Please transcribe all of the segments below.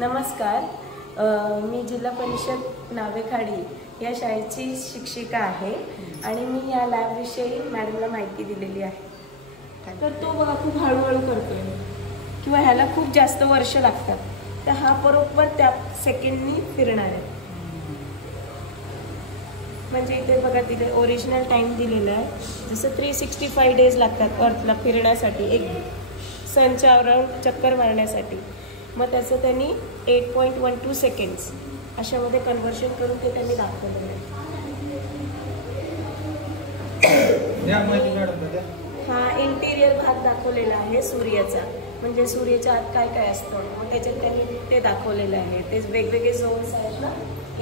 नमस्कार, मी जिल्हा परिषद नावेखाडी या शाळेची शिक्षिका आहे आणि मी या लॅबविषयी मॅडमला माहिती दिलेली आहे। तर तो बघा खूप हळूहळू करतोय किंवा ह्याला खूप जास्त वर्ष लागतात, तर हा बरोबर त्या सेकंडनी फिरणार आहे। म्हणजे इथे बघा दिले ओरिजिनल टाइम दिलेला आहे, जसं 365 डेज लागतात अर्थला फिरण्यासाठी, एक सनच्या चक्कर मारण्यासाठी। मग त्याचं त्यांनी 8.12 सेकंड्स अशामध्ये कन्वर्शन करून ते त्यांनी दाखवलेलं आहे। हा इंटिरियर भाग दाखवलेला आहे सूर्याचा, म्हणजे सूर्याच्या आत काय काय असतं, मग त्याच्यात त्यांनी ते दाखवलेलं आहे। ते वेगवेगळे झोन्स आहेत ना,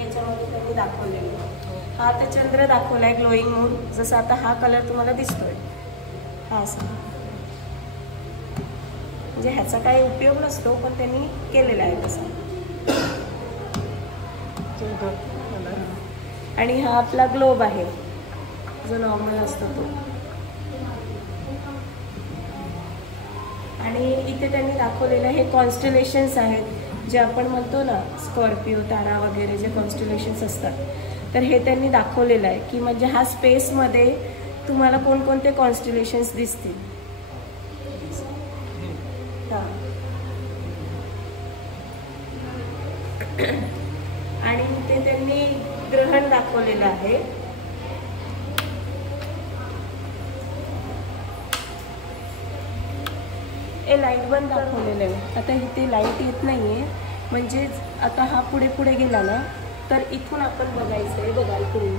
याच्यामध्ये त्यांनी दाखवलेलं आहे। हा आता चंद्र दाखवला आहे ग्लोईंग मून, जसं आता हा कलर तुम्हाला दिसतोय हा असा, म्हणजे ह्याचा काही उपयोग नसतो पण त्यांनी केलेला आहे तसा। आणि हा आपला ग्लोब आहे जो नॉर्मल असतो तो। आणि इथे त्यांनी दाखवलेलं हे कॉन्स्टलेशन्स आहेत, जे आपण म्हणतो ना स्कॉर्पिओ तारा वगैरे जे कॉन्स्टलेशन्स असतात, तर हे त्यांनी दाखवलेलं आहे की म्हणजे हा स्पेसमध्ये तुम्हाला कोणकोणते कॉन्स्टलेशन्स दिसतील। आणि ते त्यांनी ग्रहण दाखवलेलं आहे। हे लाईट बंद दाखवलेलं आहे। आता इथे लाईट येत नाहीये, म्हणजे आता हा पुढे पुढे गेला ना तर इथून आपण बघायचं आहे। बघा इकडे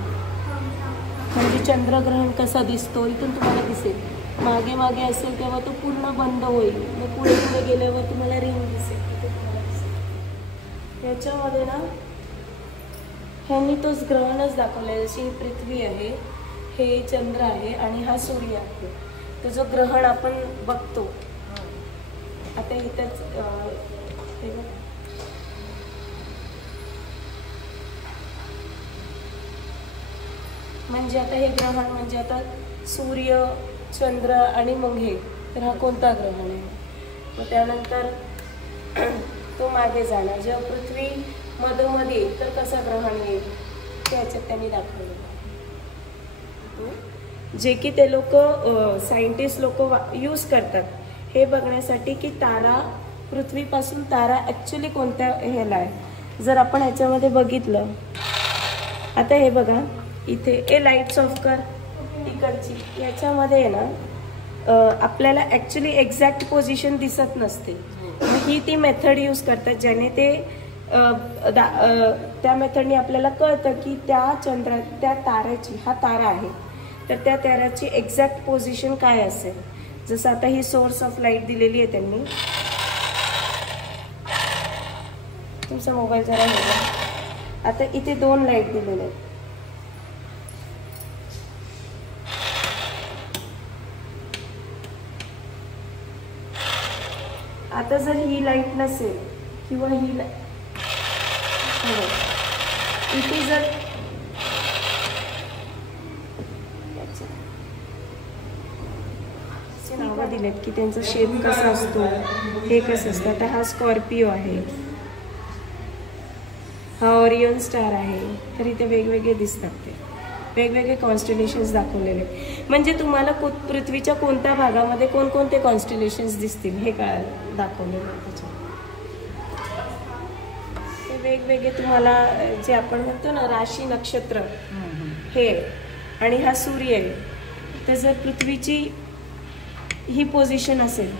म्हणजे चंद्रग्रहण कसा दिसतो इथून तुम्हाला दिसेल, मागे मागे असेल तेव्हा तो पूर्ण बंद होईल, मग पुढे पुढे गेल्यावर तुम्हाला रिंग दिसेल। याच्यामध्ये ना ह्यांनी तोच ग्रहणच दाखवलाय, जशी ही पृथ्वी आहे, हे चंद्र आहे आणि हा सूर्य आहे, तो जो ग्रहण आपण बघतो आता इथंच म्हणजे आता हे ग्रहण म्हणजे आता सूर्य चंद्र आणि मग हे, तर हा कोणता ग्रहण आहे। मग त्यानंतर तो मागे जाणार, जेव्हा पृथ्वी मधोमध येईल तर कसा ग्रहण येईल ते ह्याच्यात त्यांनी दाखवलं, जे की ते लोक सायंटिस्ट लोक यूज करतात हे बघण्यासाठी की तारा पृथ्वीपासून तारा ॲक्च्युली कोणत्या ह्याला आहे। जर आपण ह्याच्यामध्ये बघितलं, आता हे बघा इथे हे लाईट्स ऑफ कर इकडची, याच्यामध्ये आहे ना आपल्याला ॲक्च्युली एक्झॅक्ट पोझिशन दिसत नसते, मग ही ती मेथड यूज करतात ज्याने ते त्या मेथडने आपल्याला कळतं की त्या ताऱ्याची, हा तारा आहे तर त्या ताऱ्याची एक्झॅक्ट पोझिशन काय असेल। जसं आता ही सोर्स ऑफ लाईट दिलेली आहे त्यांनी, तुमचा मोबाईल जरा होता, आता इथे 2 लाईट दिलेले आहेत। आता जर ही लाईट नसेल किंवा ही इथे जर नावं दिलेत की त्यांचा शेप कसा असतो, हे कसं असतं। आता हा स्कॉर्पिओ आहे, हा ओरियन स्टार आहे, तर इथे वेगवेगळे दिसतात, ते वेगवेगळे कॉन्स्टलेशन्स दाखवलेले, म्हणजे तुम्हाला पृथ्वीच्या कोणत्या भागामध्ये कोणकोणते कॉन्स्टलेशन्स दिसतील हे दाखवलेलं आहे त्याच्यात। ते वेगवेगळे तुम्हाला जे आपण म्हणतो ना राशी नक्षत्र हे, आणि हा सूर्य आहे, तर जर पृथ्वीची ही पोझिशन असेल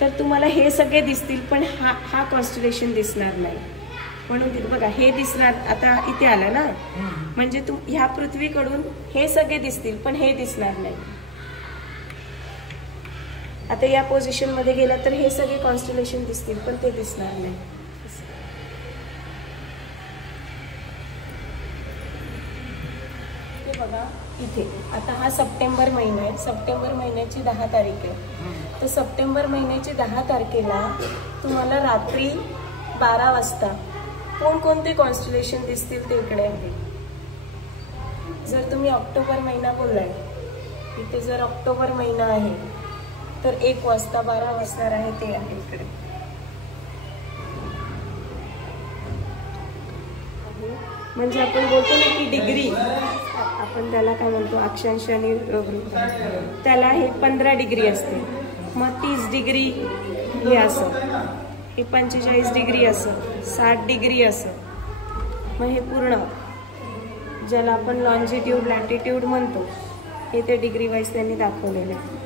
तर तुम्हाला हे सगळे दिसतील, पण हा कॉन्स्टलेशन दिसणार नाही। म्हणून बघा हे दिसणार, आता इथे आलं ना, म्हणजे ह्या पृथ्वीकडून हे सगळे दिसतील पण हे दिसणार नाही। आता या पोझिशन मध्ये गेला तर हे सगळे कॉन्स्टलेशन दिसतील पण ते दिसणार नाही। हे बघा इथे आता हा सप्टेंबर महिना आहे, सप्टेंबर महिन्याची 10 तारीख आहे, तर सप्टेंबर महिन्याची 10 तारखेला तुम्हाला रात्री 12 वाजता कोणकोणते कॉन्स्टलेशन दिसतील ते इकडे आहे। जर तुम्ही ऑक्टोबर महिना बोललाय, इथे जर ऑक्टोबर महिना आहे तर 1 वाजता 12 वाजणार आहे, ते आहे इकडे। म्हणजे आपण बोलतो ना की डिग्री, आपण त्याला काय म्हणतो अक्षांश आणि वृत्त, त्याला हे 15 डिग्री असते. मग 30 डिग्री हे असं, हे 45 डिग्री असं, 60 डिग्री असं. मग हे पूर्ण ज्याला आपण लॉन्जिट्यूड लॅटिट्यूड म्हणतो हे ते डिग्री वाईज त्यांनी दाखवलेलं आहे.